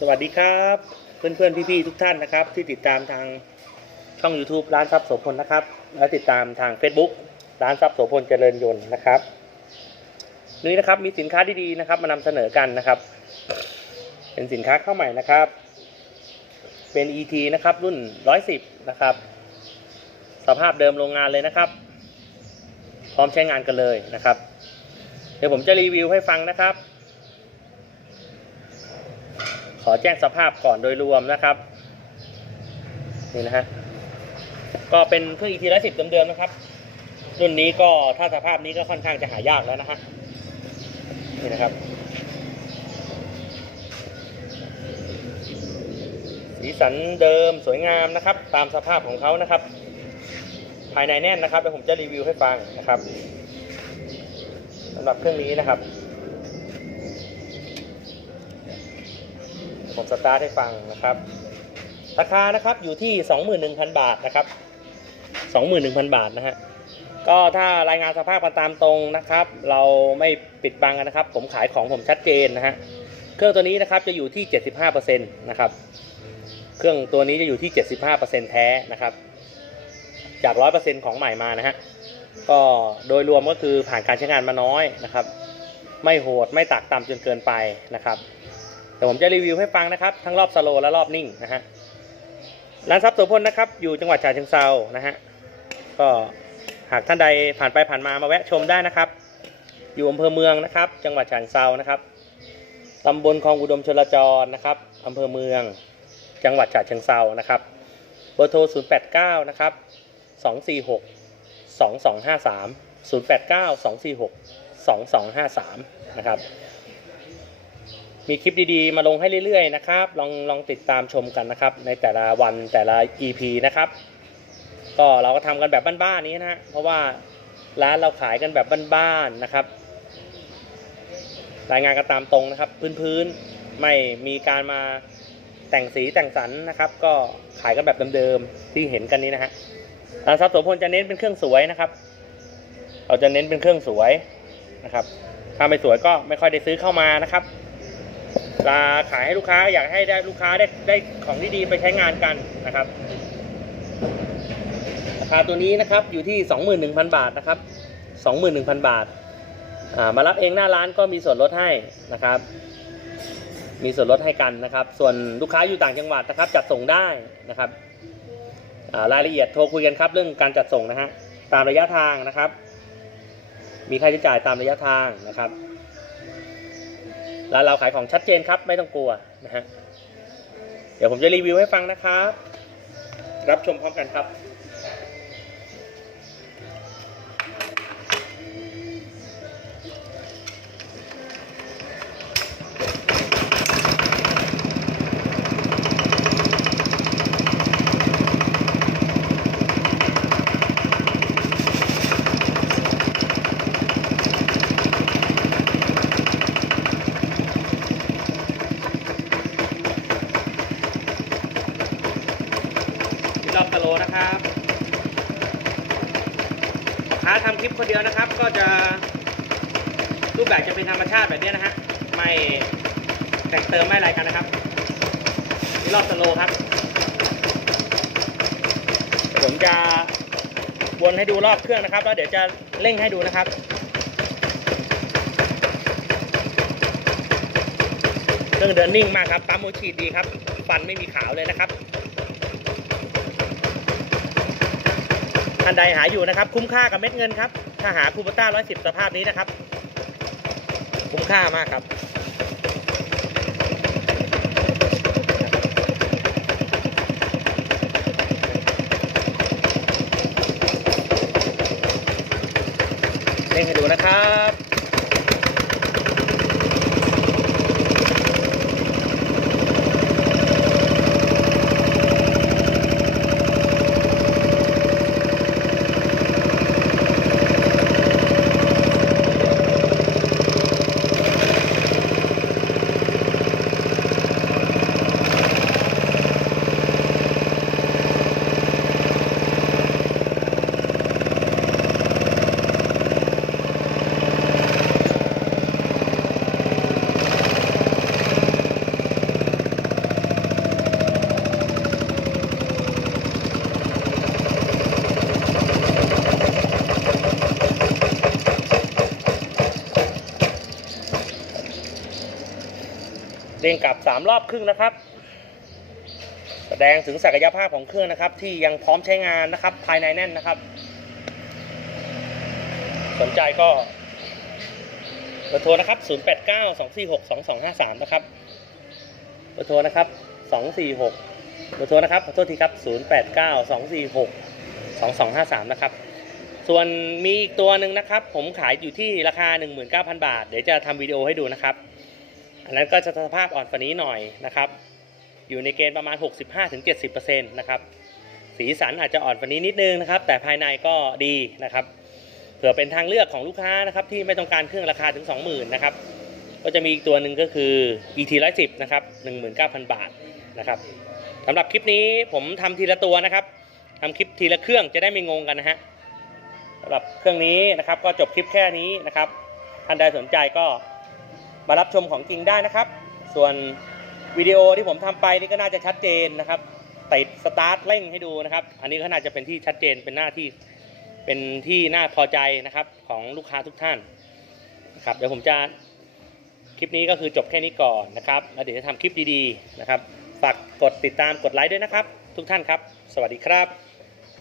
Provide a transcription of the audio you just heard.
สวัสดีครับเพื่อนเพื่อนๆ พี่ๆ ทุกท่านนะครับ ที่ติดตามทางช่อง YouTube ร้านทรัพย์โสพลนะครับ และติดตามทาง Facebook ร้านทรัพย์โสพลเจริญยนต์นะครับนี้นะครับมีสินค้าดีๆนะครับ มานำเสนอกันนะครับ เป็นสินค้าเข้าใหม่นะครับ เป็น ET นะครับ รุ่น 110 นะครับ สภาพเดิมโรงงานเลยนะครับ พร้อมใช้งานกันเลยนะครับ เดี๋ยวผมจะรีวิวให้ฟังนะครับ อแจ้งสภาพก่อนโดยรวมนะครับนี่นะฮะก็เป็นเครื่อง ET ร้อยสิบเดิมๆนะครับ รุ่นนี้ก็ถ้าสภาพนี้ก็ค่อนข้างจะหายากแล้วนะฮะนี่นะครับ สีสันเดิมสวยงามนะครับ ตามสภาพของเขานะครับ ภายในแน่นนะครับเดี๋ยวผมจะรีวิวให้ฟังนะครับสำหรับเครื่องนี้นะครับ ผมสตาร์ทให้ฟังนะครับ ราคานะครับอยู่ที่ 21,000 บาทนะครับ 21,000 บาทนะฮะก็ถ้ารายงานสภาพกันตามตรงนะครับ เราไม่ปิดบังกันนะครับ ผมขายของผมชัดเจนนะฮะเครื่องตัวนี้นะครับจะอยู่ที่ 75%นะครับ เครื่องตัวนี้จะอยู่ที่ 75%แท้นะครับ จาก 100%ของใหม่มานะฮะก็โดยรวมก็คือผ่านการใช้งานมาน้อยนะครับ ไม่โหดไม่ตักต่ำจนเกินไปนะครับ เดี๋ยวผมจะรีวิวให้ฟังนะครับ ทั้งรอบสโลว์และรอบนิ่งนะฮะร้านทรัพย์โสพลนะครับ อยู่จังหวัดฉะเชิงเซานะฮะก็หากท่านใดผ่านไปผ่านมามาแวะชมได้นะครับ อยู่อำเภอเมืองนะครับ จังหวัดฉะเชิงเซานะครับตำบลคลองอุดมชลจรนะครับอำเภอเมือง จังหวัดฉะเชิงเซานะครับเบอร์โทร 089 นะครับ 246 2253 089 246 2253 นะครับ มีคลิปดีๆ มาลงให้เรื่อยๆนะครับ ลองลองติดตามชมกันนะครับ ในแต่ละวันแต่ละ EP นะครับ ก็เราก็ทำกันแบบบ้านๆนี้นะฮะเพราะว่าร้านเราขายกันแบบบ้านๆนะครับ รายงานกันตามตรงนะครับ พื้นๆไม่มีการมาแต่งสีแต่งสรรนะครับ ก็ขายกันแบบเดิมๆที่เห็นกันนี้นะฮะร้านทรัพย์โสพลจะเน้นเป็นเครื่องสวยนะครับ เราจะเน้นเป็นเครื่องสวยนะครับ ถ้าไม่สวยก็ไม่ค่อยได้ซื้อเข้ามานะครับ ลาขายให้ลูกค้าอยากให้ได้ลูกค้าได้ได้ของที่ดีไปใช้งานกันนะครับราคาตัวนี้นะครับอยู่ที่ 21,000 บาทนะครับ 21,000 บาทอ่ามารับเองหน้าร้านก็มีส่วนลดให้นะครับ มีส่วนลดให้กันนะครับ ส่วนลูกค้าอยู่ต่างจังหวัดนะครับ จัดส่งได้นะครับรายละเอียดโทรคุยกันครับเรื่องการจัดส่งนะฮะตามระยะทางนะครับ มีค่าใช้จ่ายตามระยะทางนะครับ ร้านเราขายของชัดเจนครับ ไม่ต้องกลัวนะฮะเดี๋ยวผมจะรีวิวให้ฟังนะครับ รับชมพร้อมกันครับ รอบตะโลนะครับค้าทำคลิปคนเดียวนะครับ ก็จะรูปแบบจะเป็นธรรมชาติแบบนี้นะฮะ ไม่แต่งเติมไม่อะไรกันนะครับที่รอบตะโลครับ ผมจะวนให้ดูรอบเครื่องนะครับ แล้วเดี๋ยวจะเร่งให้ดูนะครับเครื่องเดินนิ่งมากครับปั๊มโมชีดดีครับ ฟันไม่มีขาวเลยนะครับ ท่านใดหาอยู่นะครับ คุ้มค่ากับเม็ดเงินครับ ถ้าหาคูปต้า110สภาพนี้นะครับ คุ้มค่ามากครับ เร่งกลับ 3 รอบครึ่งนะครับ แสดงถึงศักยภาพของเครื่องนะครับ ที่ยังพร้อมใช้งานนะครับ ภายในแน่นนะครับ สนใจก็เบอร์โทรนะครับ 089 246 2253 นะครับเบอร์โทรนะครับ246เบอร์โทรนะครับขอโทษทีครับ 089 246 2253 นะครับ ส่วนมีอีกตัวหนึ่งนะครับ ผมขายอยู่ที่ราคา 19,000 บาท เดี๋ยวจะทำวิดีโอให้ดูนะครับ อันนั้นก็จะสภาพอ่อนฝันนี้หน่อยนะครับ อยู่ในเกณฑ์ประมาณ 65-70%นะครับ สีสันอาจจะอ่อนฝันนี้นิดนึงนะครับ แต่ภายในก็ดีนะครับ เผื่อเป็นทางเลือกของลูกค้านะครับที่ไม่ต้องการเครื่องราคาถึง 20,000นะครับ ก็จะมีอีกตัวหนึ่งก็คือ ET 110นะครับ19,000 บาทนะครับสำหรับคลิปนี้ผมทำทีละตัวนะครับทำคลิปทีละเครื่องจะได้ไม่งงกันนะฮะสำหรับเครื่องนี้นะครับก็จบคลิปแค่นี้นะครับท่านใดสนใจก็ มารับชมของจริงได้นะครับ ส่วนวิดีโอที่ผมทำไปนี่ก็น่าจะชัดเจนนะครับติดสตาร์ทเร่งให้ดูนะครับ อันนี้ก็น่าจะเป็นที่ชัดเจนเป็นหน้าที่เป็นที่น่าพอใจนะครับของลูกค้าทุกท่านนะครับเดี๋ยวผมจะคลิปนี้ก็คือจบแค่นี้ก่อนนะครับแล้วเดี๋ยวจะทำคลิปดีๆนะครับฝากกดติดตามกดไลค์ด้วยนะครับ ทุกท่านครับ สวัสดีครับ